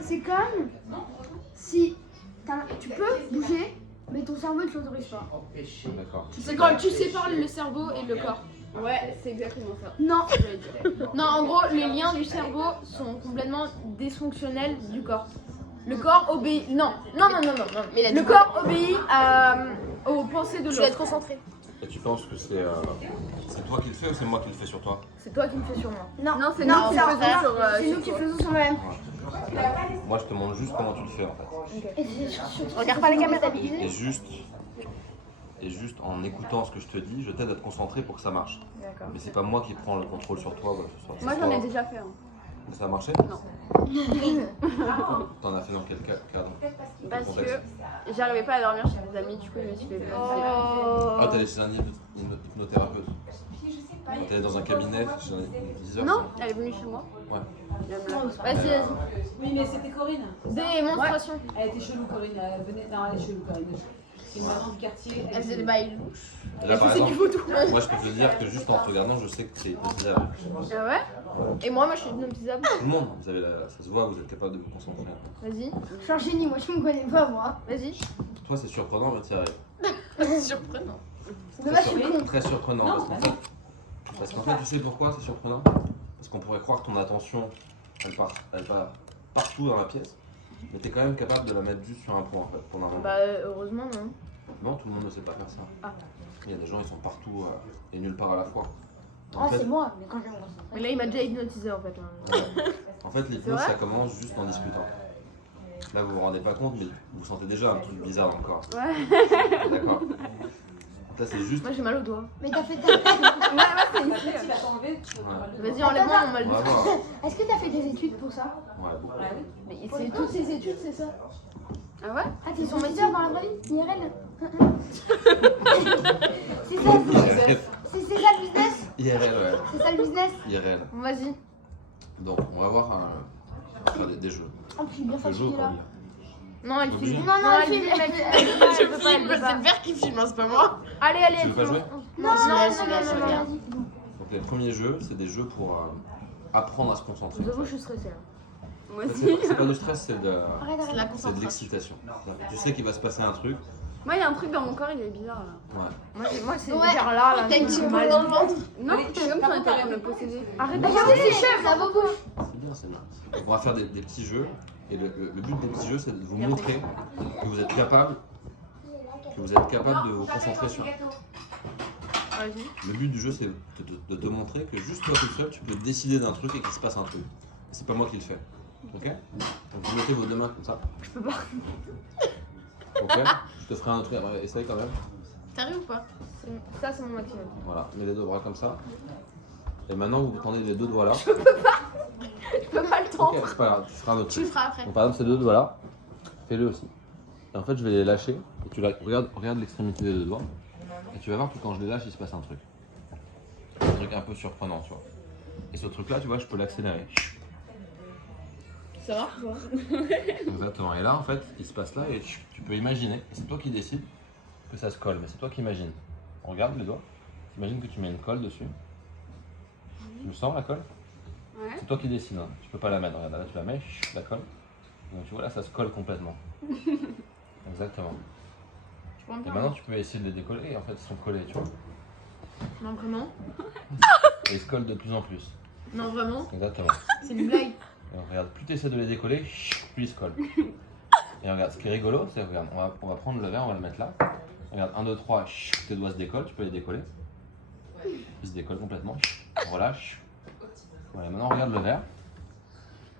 C'est comme si tu peux bouger, mais ton cerveau ne t'autorise pas. D'accord. C'est quand tu sépares le cerveau et le corps. Ouais, c'est exactement ça. Non, non, en gros, les liens du cerveau sont complètement dysfonctionnels du corps. Le corps obéit. Non. Mais Le corps obéit aux pensées de tu dois être l'autre. concentré. Et tu penses que c'est toi qui le fais ou c'est moi qui le fais sur toi? C'est toi qui me fais sur moi. Non, c'est nous qui c'est faisons sur. c'est nous qui faisons sur nous-mêmes. Moi je te montre juste comment tu le fais en fait. Et c'est sur- Regarde pas les caméras. Et juste en écoutant ce que je te dis, je t'aide à te concentrer pour que ça marche. D'accord. Mais c'est pas moi qui prends le contrôle sur toi. Voilà, ce soir. Moi j'en ai déjà fait. Hein. Ça a marché? Non. T'en as fait dans quel cadre? Parce que j'arrivais pas à dormir chez des amis, du coup je me suis fait plaisir. Ah, t'es allé chez un hypnothérapeute? T'es allé dans un cabinet chez un viseur? Non, elle est venue chez moi. Ouais. Vas-y. Oui, mais c'était Corinne. Démonstration. Elle était chelou, Corinne. Elle est chelou, Corinne. C'est une maman du quartier. Elle faisait des bails louches. Et là, par exemple, moi je peux te dire que juste en te regardant, je sais que c'est hypnotisable. Ah ouais? Et moi je suis hypnotisable. Tout le monde, ça se voit, vous êtes capable de vous concentrer. Vas-y, Je suis un génie, moi je me connais pas moi. vas-y. Toi, c'est surprenant, mais t'y arrives. C'est surprenant. Dommage, je suis con. Très surprenant, Non, parce qu'en fait, tu sais pourquoi c'est surprenant? Parce qu'on pourrait croire que ton attention, elle part partout dans la pièce, mais t'es quand même capable de la mettre juste sur un point en fait, pendant un moment. Bah heureusement non. Non, tout le monde ne sait pas faire ça. Ah. Il y a des gens, ils sont partout et nulle part à la fois. En Ah, fait, c'est moi, mais quand je me concentre. Mais là il m'a déjà hypnotisé en fait. Là. voilà. En fait, l'hypnose, C'est vrai ça commence juste en discutant. Là, vous vous rendez pas compte, mais vous sentez déjà un truc bizarre dans le corps. Ouais. D'accord. Donc là, c'est juste. Moi j'ai mal au doigt. Mais t'as fait Ouais, c'est En ici. fait, il va t'enlever. Vas-y enlève-moi mon mal On de va doigt. voir. Est-ce que t'as fait des études pour ça? Ouais, beaucoup. Mais c'est toutes ces études c'est ça? Ah ouais? Ah, t'es son métier dans la vraie vie? IRL? C'est ça, IRL. c'est ça le business? IRL, ouais. C'est ça le business? IRL. Vas-y. Donc, on va voir des jeux. Oh, je suis bien Je joue fatiguée ou là. pas? Non elle Obligé. filme. Non, non, elle filme, elle Je veut pas, elle filme, veut c'est pas. le verre qui filme, hein, c'est pas moi. Allez, Tu veux pas jouer? Non, non, je non, viens, non, je non, viens. vas-y. Donc, les premiers jeux, c'est des jeux pour apprendre à se concentrer. J'avoue je suis stressée là. Moi En fait, aussi. c'est pas du stress, c'est de Arrête, C'est de la arrête. c'est de concentration. l'excitation. Tu sais qu'il va se passer un truc. Moi, il y a un truc dans mon corps, il est bizarre là. Ouais. Moi c'est Ouais. vers là. T'as une petite boule dans le ventre. Non, c'est comme si on était en train de me posséder. Arrête Bah, de regardez ces chefs, ça vaut beaucoup. C'est bien, c'est bien. Donc, on va faire des petits jeux. Et le but des petits jeux, c'est de vous montrer que vous êtes capable de vous concentrer sur. Vas-y. Le but du jeu, c'est de te montrer que juste toi tout seul, tu peux décider d'un truc et qu'il se passe un truc. C'est pas moi qui le fais. Ok? Donc vous mettez vos deux mains comme ça. Je peux pas. Ok? Je te ferai un truc. Essaye quand même. T'arrives ou pas? Ça c'est mon maximum. Voilà. Mets les deux bras comme ça. Et maintenant, vous tendez les deux doigts là. Je peux pas le Ok, tendre. c'est pas grave. Tu feras un autre Tu le truc. feras après. Donc par exemple, ces deux doigts là, fais-le aussi. Et en fait, je vais les lâcher. Et tu regarde l'extrémité des deux doigts. Et tu vas voir que quand je les lâche, il se passe un truc. Un truc un peu surprenant, tu vois. Et ce truc là, tu vois, je peux l'accélérer. Ça marche quoi? Exactement. Et là, en fait, il se passe là et tu peux imaginer. Et c'est toi qui décides que ça se colle. Mais c'est toi qui imagines. Regarde les doigts. Imagine que tu mets une colle dessus. Tu le sens la colle? Ouais. C'est toi qui décides. Hein. Tu peux pas la mettre. Regarde, là tu la mets, la colle. Donc tu vois là, ça se colle complètement. Exactement. Tu peux en Et faire maintenant, tu peux essayer de les décoller. Et en fait, ils sont collés, tu vois. Non vraiment? Et ils se collent de plus en plus. Non vraiment? Exactement. C'est une blague. Et regarde, plus tu essaies de les décoller, plus ils se collent. Et regarde, ce qui est rigolo, c'est regarde, on va prendre le verre, on va le mettre là. Regarde, 1, 2, 3, tes doigts se décollent, tu peux les décoller. Ils se décollent complètement. On relâche. Voilà, maintenant regarde le verre,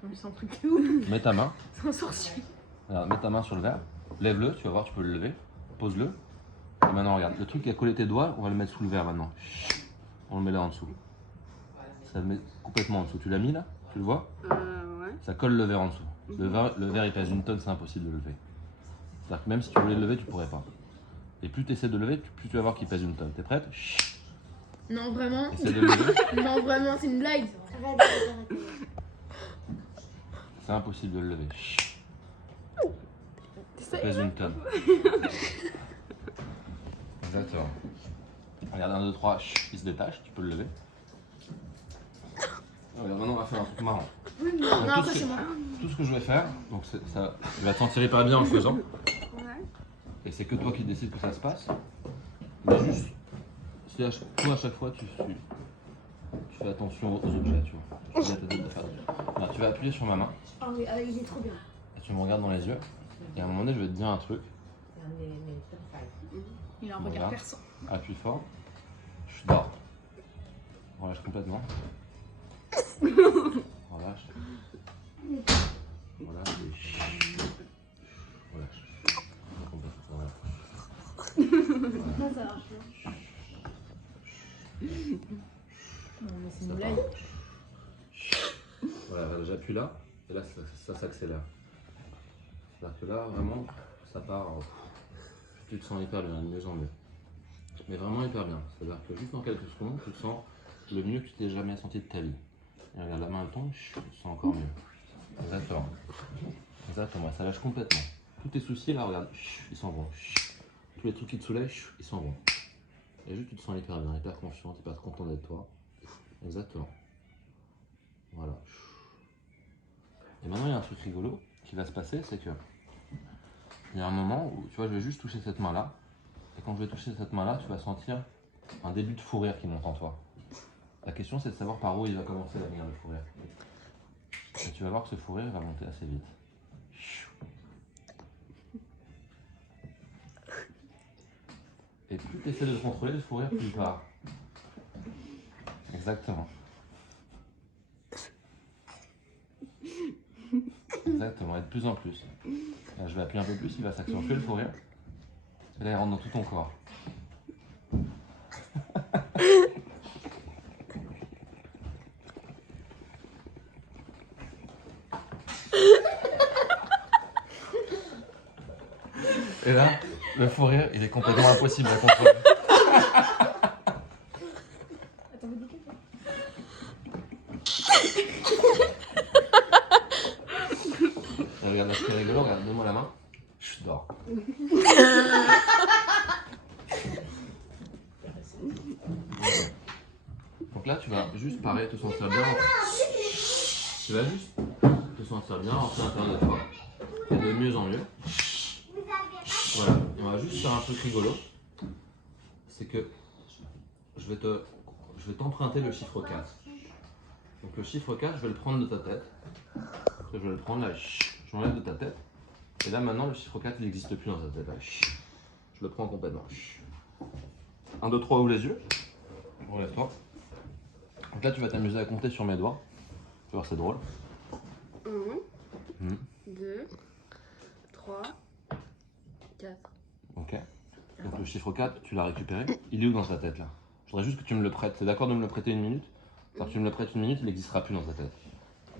Mais c'est un truc de ouf. mets ta main, C'est un sorcier. regarde, mets ta main sur le verre, lève-le, tu vas voir, tu peux le lever, pose-le. Et maintenant regarde, le truc qui a collé tes doigts, on va le mettre sous le verre maintenant. On le met là en dessous. Ça le met complètement en dessous. Tu l'as mis là? Tu le vois? Ouais. Ça colle le verre en dessous. Le verre il pèse 1 tonne, c'est impossible de le lever. C'est-à-dire que même si tu voulais le lever, tu pourrais pas. Et plus tu essaies de le lever, plus tu vas voir qu'il pèse 1 tonne. T'es prête? Non vraiment? Essaie de le lever. Non vraiment c'est une blague. Arrête, arrête, arrête. C'est impossible de le lever. Ça pèse 1 tonne. Exactement. Regarde, 1, 2, 3, il se détache, tu peux le lever. Regarde, maintenant on va faire un truc marrant. Oui, mais... Donc, Non, après c'est moi. tout ce que je vais faire, donc ça, tu vas te sentir hyper bien en le faisant. Ouais. Et c'est que toi qui décides que ça se passe. Mais juste, si toi à chaque fois tu fais attention aux objets, tu vois. Tu dis à ta tête de faire attention. Alors, tu vas appuyer sur ma main Ah oui, il est trop bien. et tu me regardes dans les yeux. Et à un moment donné, je vais te dire un truc. Il a un Voilà. regard perçant. Appuie fort. Je dors. Relâche complètement. Relâche. Relâche et relâche. Complètement. Non, ça marche pas. C'est une blague. Voilà, j'appuie là, et là ça s'accélère. C'est-à-dire que là, vraiment, ça part, tu te sens hyper bien, de mieux en mieux. Mais vraiment hyper bien. C'est-à-dire que juste en quelques secondes, tu te sens le mieux que tu t'es jamais senti de ta vie. Et regarde, la main elle tombe, tu te sens encore mieux. Exactement. Exactement, ça lâche complètement. Tous tes soucis là, regarde, ils s'en vont. Tous les trucs qui te soulèvent, ils s'en vont. Et juste tu te sens hyper bien, hyper confiant, hyper content d'être toi. Exactement. Voilà. Et maintenant il y a un truc rigolo qui va se passer, c'est que il y a un moment où tu vois, je vais juste toucher cette main là, et quand je vais toucher cette main là, tu vas sentir un début de fou rire qui monte en toi. La question c'est de savoir par où il va commencer la venir le fou rire. Et tu vas voir que ce fou rire va monter assez vite. Et plus tu essaies de le contrôler, le fou rire, plus il part. Exactement. Exactement, et de plus en plus. Là, je vais appuyer un peu plus, il va s'accentuer le fou rire. Et là, il rentre dans tout ton corps. Et là, le fou rire, il est complètement impossible à contrôler. Et regarde, là, ce qui est rigolo, regarde, donne-moi la main. Je dors. Donc là, tu vas juste pareil, te sentir bien. Tu vas juste te sentir bien en l'intérieur de toi. Et de mieux en mieux. Voilà, et on va juste faire un truc rigolo. C'est que je vais t'emprunter le chiffre 4. Donc le chiffre 4, je vais le prendre de ta tête. Je vais le prendre là, je l'enlève de ta tête. Et là maintenant, le chiffre 4, il n'existe plus dans ta tête. Là. Je le prends complètement. 1, 2, 3, ouvre les yeux. Relève-toi. Donc là, tu vas t'amuser à compter sur mes doigts. Tu vas voir, c'est drôle. 1, 2, 3, 4. Ok. Donc le chiffre 4, tu l'as récupéré. Il est où dans ta tête là? Je voudrais juste que tu me le prêtes. T'es d'accord de me le prêter une minute? Alors tu me le prêtes une minute, il n'existera plus dans ta tête.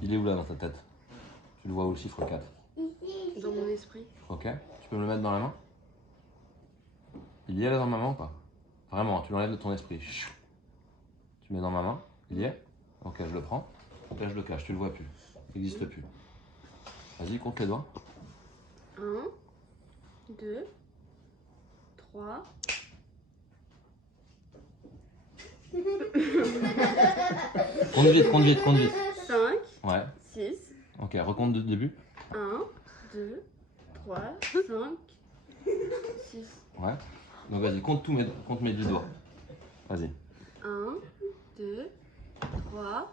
Il est où là dans ta tête? Tu le vois où le chiffre 4? Dans mon esprit. Ok. Tu peux me le mettre dans la main? Il y est là dans ma main ou pas? Vraiment, tu l'enlèves de ton esprit. Tu mets dans ma main. Il y est? Ok, je le prends. Là je le cache, tu le vois plus. Il n'existe plus. Vas-y, compte les doigts. 1, 2, 3. Compte vite, compte vite, compte vite. 5, Ouais. 6, Ok, recompte du début. 1, 2, 3, 5, 6. Ouais. Donc vas-y, compte mes 10 doigts. Vas-y. 1, 2, 3,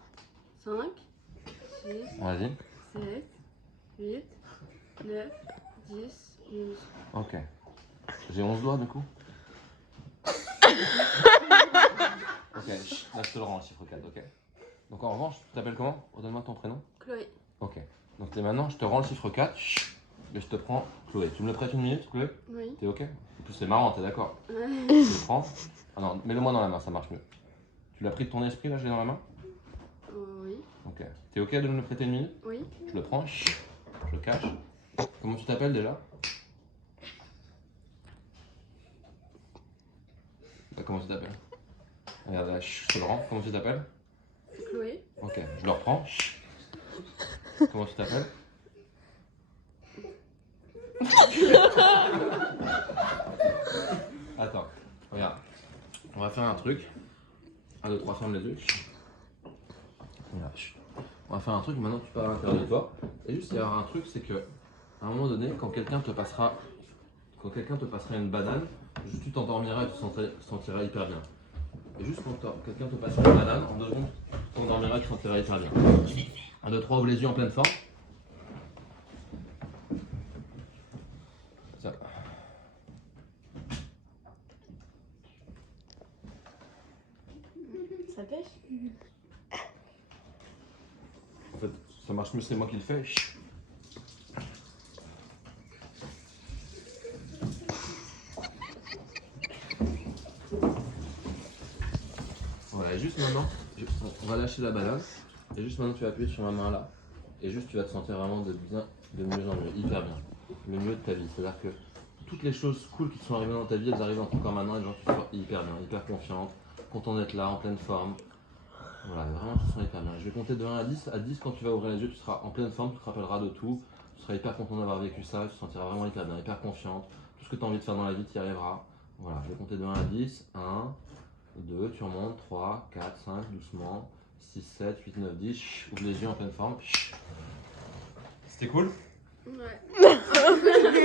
5, 6, Vas-y. 7, 8, 9, 10, 11. Ok. J'ai 11 doigts du coup. Ok, là je te le rends le chiffre 4, ok. Donc en revanche, tu t'appelles comment? Redonne-moi ton prénom. Chloé. Ok. Donc maintenant, je te rends le chiffre 4 et je te prends Chloé. Tu me le prêtes une minute, Chloé? Oui. T'es ok? En plus, c'est marrant, t'es d'accord? Ouais. Je le prends. Ah non, mets-le moi dans la main, ça marche mieux. Tu l'as pris de ton esprit là, je l'ai dans la main? Oui. Ok. T'es ok de me le prêter une minute? Oui. Je le prends, je le cache. Comment tu t'appelles déjà? Bah, comment tu t'appelles? Regarde là, je te le rends. Comment tu t'appelles? Chloé. Ok, je le reprends. Comment tu t'appelles? Attends, regarde. On va faire un truc. 1, 2, 3, ferme les yeux. Regarde. On va faire un truc, maintenant tu pars à l'intérieur de toi. Et juste il y aura un truc, c'est que à un moment donné, quand quelqu'un te passera une banane, juste tu t'endormiras et tu te sentiras hyper bien. Et juste quand quelqu'un te passera une banane, en 2 secondes, tu t'endormiras et tu te sentiras hyper bien. 1, 2, 3, ouvre les yeux en pleine forme. Ça. Ça pêche? En fait, ça marche mieux, c'est moi qui le fais. Voilà, et juste maintenant, on va lâcher la banane. Et juste maintenant, tu vas appuyer sur ma main là. Et juste, tu vas te sentir vraiment de mieux en mieux, hyper bien. Le mieux de ta vie. C'est-à-dire que toutes les choses cool qui te sont arrivées dans ta vie, elles arrivent dans ton corps maintenant. Et genre, tu te sens hyper bien, hyper confiante, content d'être là, en pleine forme. Voilà, vraiment, tu te sens hyper bien. Je vais compter de 1 à 10. À 10, quand tu vas ouvrir les yeux, tu seras en pleine forme, tu te rappelleras de tout. Tu seras hyper content d'avoir vécu ça, tu te sentiras vraiment hyper bien, hyper confiante. Tout ce que tu as envie de faire dans la vie, tu y arriveras. Voilà, je vais compter de 1 à 10. 1, 2, tu remontes, 3, 4, 5, doucement. 6, 7, 8, 9, 10. Ouvre les yeux en pleine forme. C'était cool? Ouais.